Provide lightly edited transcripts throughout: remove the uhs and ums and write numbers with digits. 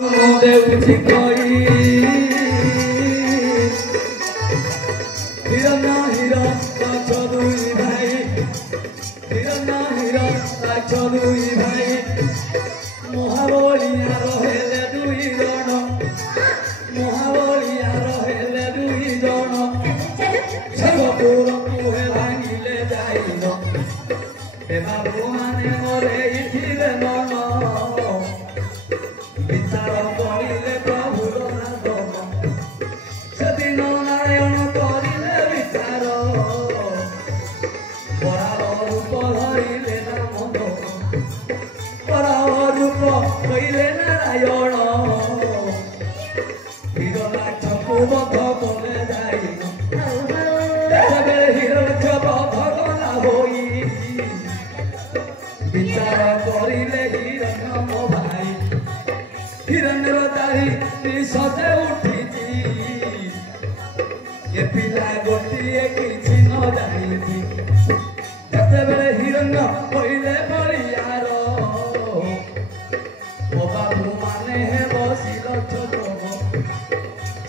देउछि कोई हिरना हिरा चलुई भाई हिरना हिरा चलुई भाई महाबलिया रहेले दुई जण महाबलिया रहेले दुई जण सर्वपुर कुहे भांगिले जाइल हे बाबू माने मोरे इथिले मन विचार करिले प्रभुर नाम सेदिन नारायण करिले विचार परार रूप धरिले नाम परार रूप कइले नारायण हिरणाक्षको बध कले जाइल हिरणाक्ष बध कला होई विचार करिले हिरण्य भाई हिरण्यर दाढ़ी सजे उठी ये पिला गोटे किसी न जानी जितेबले हिरण्य कहले बलियार ओ बाबू माने हे बसिल छोट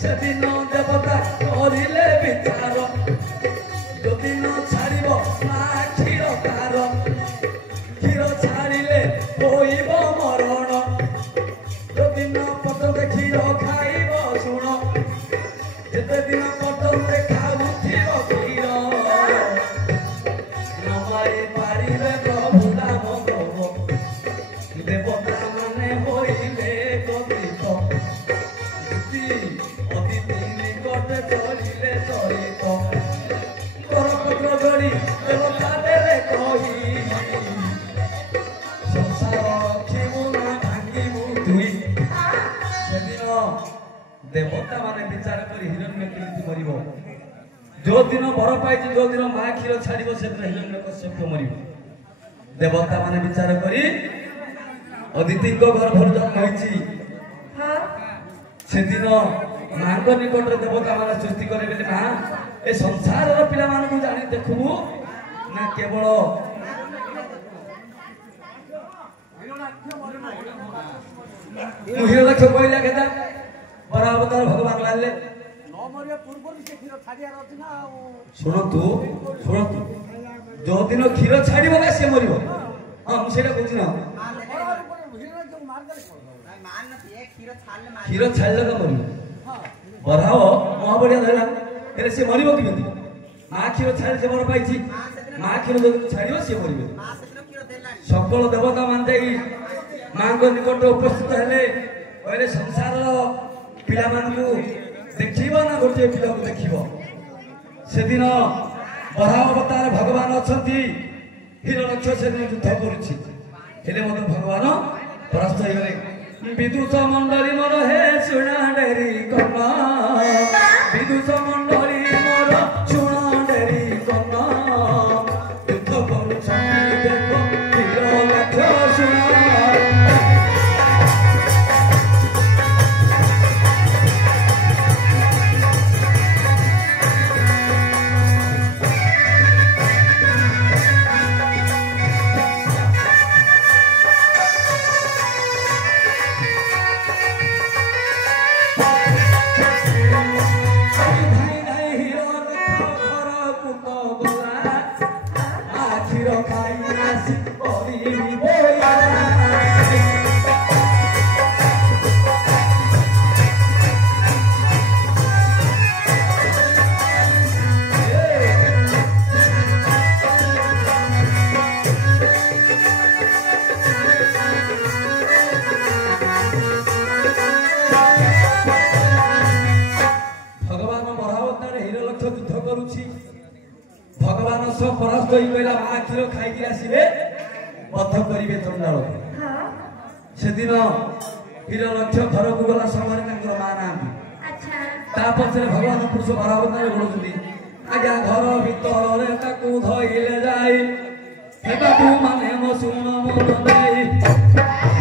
सेदिन देवता करिले विचार जदि न छाड़ब मा क्षीर तार क्षीर छाड़िले होइब मरण दिन पटल क्षीर खाइब शुण जेते दिन पटल खाऊ क्षीर क्षीर नमाई पारिले प्रभु नाम प्रभ देवता माने होइले कथित अतिथि निकटे चलिले चरित करपत्र गड़ी देवता देले कही संसार रखिबु ना भांगिबु तुई देवता माने विचार कर हिरण्य केमिति मरिबो जो दिन बर पाई जो दिन मा क्षीर छाड़िबो से दिन हिरण्य कश्यप मरिबो देवता माने विचार करी अदिति को गर्भ जन्म होईची से दिन मांग निकट देवता माने सृष्टि करे बेले मा ए संसार रो पिला मान को जानि देखबु ना केवल हिरणाक्ष कहला केदा बराबर भगवान लाले शुणु जो दिन क्षीर छाड़ब ना सी मर हाँ मुझे बुझना क्षीर छाड़े तो मर बराव महाबलिया धरला सी मर कि माँ क्षीर छाड़े से मर पाई माँ क्षीर जो छाड़ सी मर सकल देवता मान माँ निकट उपस्थित हेले कहले संसार पिला मानू देखिब ना गोटे पिला को देखिब से दिन बराह अवतार भगवान अच्छा हिरणाक्ष से दिन युद्ध करुछि हेले मत भगवान परास्त हो गले विदुष मंडली मोर हे सुना डेरी कन्ना विदुष मंडली मोर सुना डेरी कन्ना युद्ध करुछंती देखो हिरणाक्ष सुना भगवान सब परास्त होइला माँ क्षीर खाई आसबे बध करेंगे चंडाल से दिन हिरणाक्ष घर को गला समय माँ ना पछे भगवान पुरुष बराबर बोलुं आज्ञा घर भीतर धइले जाई माने मो शुण मन देई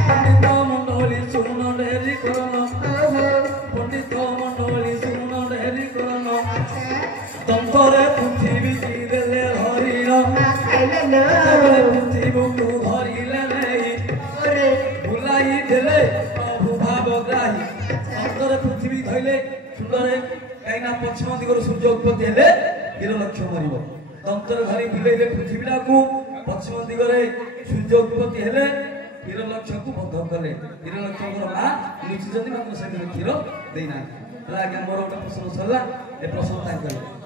पंडित मंडली शुण डेरी करन पंडित मंडली शुण डेरी करन तंतरे पृथ्वी गिरले हरिण पृथ्वी को धरिले नहीं भुलाई देले प्रभु भाव ନାହିଁ ଅନ୍ତର ପୃଥିବୀ ଧଇଲେ ସୁନ୍ଦରରେ କାହିଁକିନା ପଶ୍ଚିମ ଦିଗରୁ ସୂର୍ଯ୍ୟ ଉତ୍ପତ୍ତି ହେଲେ ହିରଲକ୍ଷ ମରିବ ତନ୍ତରେ ଧରି ବୁଲେଇଲେ ପୃଥିବୀଟାକୁ ପଶ୍ଚିମ ଦିଗରେ ସୂର୍ଯ୍ୟ ଉତ୍ପତ୍ତି ହେଲେ ହିରଲକ୍ଷକୁ ବଦ୍ଧ କଲେ ହିରଲକ୍ଷଙ୍କର ମା ଲୁଚିଛନ୍ତି ମାତ୍ର ସେ କ୍ଷୀର ଦେଇନାହାନ୍ତି ହେଲା ଆଜ୍ଞା ମୋର ଗୋଟେ ପ୍ରଶ୍ନ ସରିଲା ଏ ପ୍ରଶ୍ନ ତାଙ୍କ